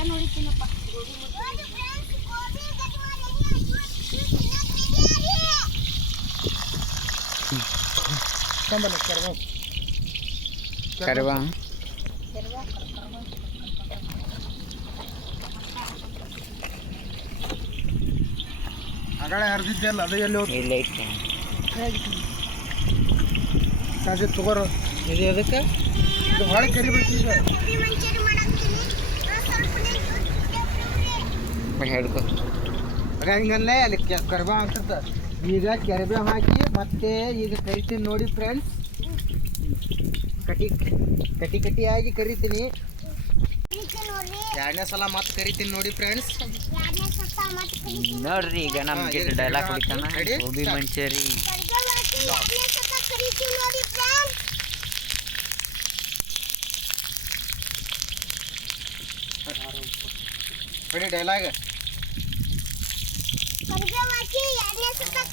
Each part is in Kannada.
ಚಿಕನ್ ಹೊಡಿತೀನಪ್ಪ ಕರಿವಾ. ಆಗಳ ಅದು ಎಲ್ಲಿ ಹೋಗಿ ಇಲ್ಲ ಐತೆ ಕಾಜಿ ತಗೋರು. ಇದು ಎದಕ್ಕೆ? ಇದು ಹೊಳೆ ಕರಿಬೇಕು ಈಗ ಹೇಳ್ಕೊ ಹೇಳ್ಕೊಂಡು ಹಿಂಗಲ್ಲೇ ಅಲ್ಲಿ ಕರ್ಬ ಹಾಕ್ತದ ಈಗ ಕೆರಬೇವು ಹಾಕಿ ಮತ್ತೆ ಈಗ ಕರಿತೀನಿ ನೋಡಿ ಫ್ರೆಂಡ್ಸ್ ಕಟಿ ಕಟಿ ಕಟಿಯಾಗಿ ಕರಿತೀನಿ. ಎರಡನೇ ಸಲ ಮತ್ತೆ ಕರಿತೀನಿ ನೋಡಿ ಫ್ರೆಂಡ್ಸ್ ನೋಡ್ರಿ ಈಗ ನಮ್ಗೆ ಡೈಲಾಗ್ ಹೊಡಿತಾನ? ಗೋಬಿ. ಮಂಚೂರಿ. ಬಿಡಿ ಡೈಲಾಗ್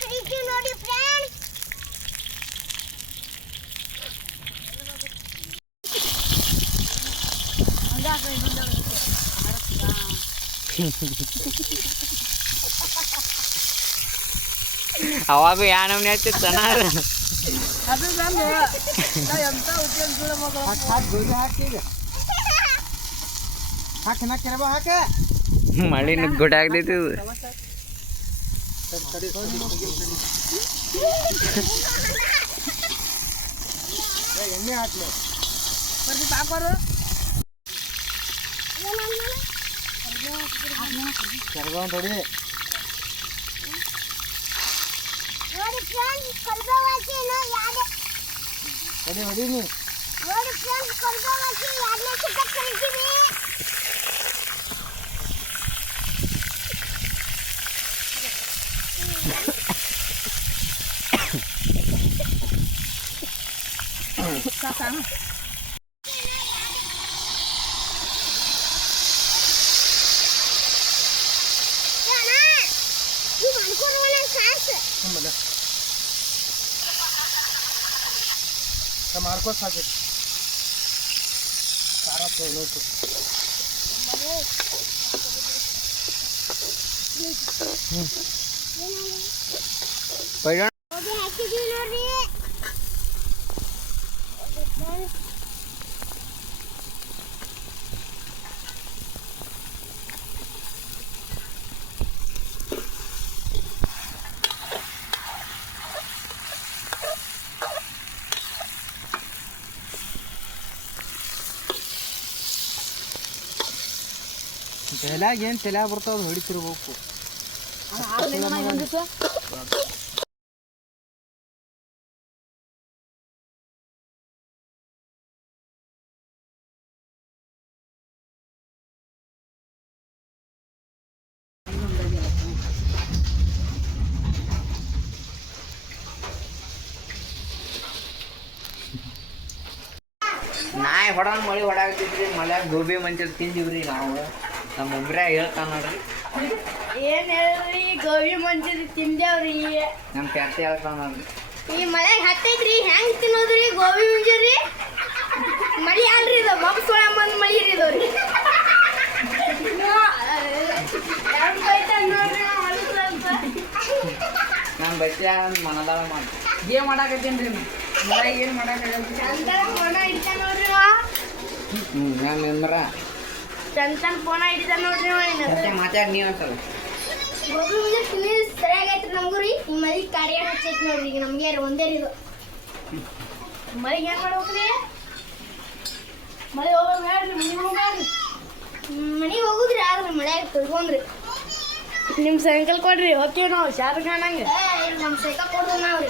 ನೋಡಿ ಫ್ರೆಂಡ್ಸ್ ಅವಾಗ ಯಾ ನಮ್ನೆ ಚೆನ್ನಾಗ ಅದು. ಎಂತ ಮಗಳು ಹಾಕಿ ಹಾಕಿ ಹಾಕಿ ನಾ ಹಾಕ ಮಳಿ ಗುಡ ಆಗ್ತೈತಿ. ಎಣ್ಣೆ ಹಾಕ್ಲಿ ಬರ್ರಿ ಸಾಕೋರು ಕೆರಬೇವು ನೋಡಿ ನೋಡಿ ಫ್ರೆಂಡ್ಸ್ ಕರ್ಬೇವಾಸಿ ಯಾರೇ ಹೊಡಿ ಹೊಡೀನಿ ನೋಡಿ ಫ್ರೆಂಡ್ಸ್ ಕರ್ಬೇವಾಸಿ ಯಾರನೇ ಸುತ್ತ ಕರಿತೀವಿ કાકા તમારે કોઈ સાથે સારા પહેલો છો પૈસા ತಲೆಯಾಗ ಏನು ತಲೆಯಾಗ ಬರ್ತಾವ ಹೊಡಿತಿರ್ಬೇಕು. ಹೊಡೋನ್ ಮಳಿ ಹೊಡಾಕತ್ತಿದ್ರಿ ಮಳ್ಯಾಗ ಗೋಬಿ ಮಂಚೂರಿ ತಿಂದಿವ್ರಿ ನಾವು. ನಮ್ಮ ಒಬ್ರ ಹೇಳ್ತಾನ ನೋಡ್ರಿ. ಏನ್ ಹೇಳ್ರಿ ಗೋಬಿ ಮಂಚೂರಿ ತಿಂದೇವ್ರಿ. ನಮ್ಮ ಕೆರ್ತಿ ಹೇಳ್ತಾನ ನೋಡ್ರಿ. ಈ ಮಳೆ ಹತ್ತೈತ್ರಿ ಹೆಂಗ್ ತಿನ್ನೋದ್ರಿ ಗೋಬಿ ಮಂಚೂರಿ ಮಳಿ ಅಲ್ರಿ ಇದು ಮಬ್ಬ ಒಳ ಬಂದ್ ಮಳಿ ರೀ ಇದು ರೀ. ನಮ್ಮ ಬಚ್ಚ ಮನದಾಳ ಮಾಡಿ ಏನ್ ಮಾಡಾಕತ್ತೀನಿ ಮಳ್ಯಾಗ ಏನು ಚಂತನ ಫೋನ ನೋಡ್ರಿ ಮಾತಾಡಿ ನೀವು ಒಂದ್ಸಲ ನಮಗೂ ರೀ. ಮಳಿ ಕಾರ್ಯ ಹಚ್ಚೈತಿ ನೋಡ್ರಿ ಈಗ ನಮ್ಗೆ ಒಂದೇ ರೀ ಇದು. ಮಳಿಗೆ ಏನ್ ಮಾಡ್ಬೇಕ್ರಿ? ಮಳೆ ಹೋಗೋದು ಮನೆ ಮನೆಗೆ ಹೋಗುದ್ರಿ ಆದ್ರೆ ಮಳೆ ತಿಳ್ಕೊಂಡ್ರಿ. ನಿಮ್ಮ ಸೈಕಲ್ ಕೊಡ್ರಿ ಹೋಗ್ತೀವಿ ನಾವು ಶಾರುಖ್ ಖಾನ್ ಹಂಗೆ ನಮ್ಮ ಸೈಕಲ್ ಕೊಡ್ದು ನಾವ್ರಿ.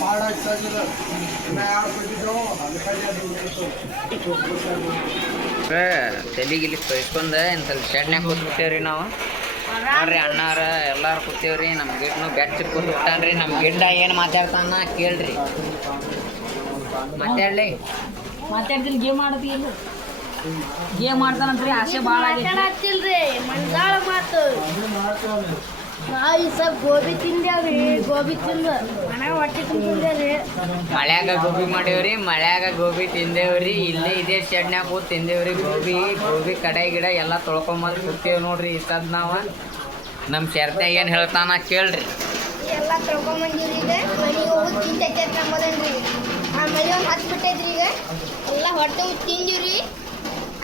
ಪಾಡ ಹಚ್ಚಾಗಿಲ್ಲ ಇನ್ನ ಯಾರು ತಲೆಗಿಲಿ ಇಂತಲ್ಲಿ ಶೆಡ್ನ್ಯಾಗ ಕೂತ್ಬಿಟ್ಟೇವ್ರಿ ನಾವು. ನೋಡ್ರಿ ಅಣ್ಣಾರ ಎಲ್ಲಾರು ಕೂತೇವ್ರಿ ನಮ್ಮ ಗಿಡ್ನು ಬೆಚ್ಚ ಕೂತ್ಬಿಟ್ಟಾನ್ರಿ ನಮ್ಮ ಗಿಡ್ಡ ಏನು ಮಾತಾಡ್ತಾನ ಕೇಳ್ರಿ. ಮಾತಾಡ್ಲಿ. ಮಾತಾಡ್ತಿಲ್ಲ ಗೇಮ್ ಆಡೋದಿಲ್ಲ ಗೇಮ್ ಆಡ್ತಾನಂತ್ರಿ ಆಸೆ ಭಾಳ ಆಗೈತಿ. ಮಾತಾಡತ್ತಿಲ್ರಿ ಮಂಜಾಳ ಮಾತು. ಈ ಸ್ವಲ್ಪ ಗೋಬಿ ತಿಂದೇವ್ರಿ ಗೋಬಿ ತಿಂದು ಹೊಟ್ಟೆ ತಿಂದೇವ್ರಿ ಮಳ್ಯಾಗ ಗೋಬಿ ಮಾಡೇವ್ರಿ ಮಳ್ಯಾಗ ಗೋಬಿ ತಿಂದೇವ್ರಿ ಇಲ್ಲೇ ಇದೇ ಶೆಡ್ನ್ಯಾಗ ಹೋಗಿ ತಿಂದೇವ್ರಿ ಗೋಬಿ ಗೋಬಿ ಕಡೆ ಗಿಡ ಎಲ್ಲ ತೊಳ್ಕೊಂಬಂದು ಕೂತೇವ್ ನೋಡ್ರಿ ಇಷ್ಟದ್ ನಾವ. ನಮ್ಮ ಶರ್ತ ಏನು ಹೇಳ್ತಾನ ಕೇಳ್ರಿ. ಎಲ್ಲ ತೊಳ್ಕೊಂಬಂದಿವ್ರಿ ಈಗ ಮನೆಗೆ ಹೋಗೋದು ತಿಂತೈತೆ ನಮ್ಮದನ್ರಿ ಆ ಮನೆ ಒಂದು ಹತ್ತು ಬಿಟ್ಟೈತ್ರಿ ಈಗ. ಎಲ್ಲ ಹೊಟ್ಟೆ ತಿಂದಿವ್ರಿ.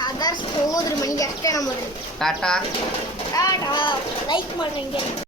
ಆದರ್ಸ್ ಹೋಗೋದ್ರಿ ಮನೆಗೆ ಅಷ್ಟೇ ನಮ್ಮದ್ರಿ ಟಾಟಾ. ಟಾಟಾ. ಲೈಕ್ ಮಾಡ್ರಿ ಹಂಗೆ.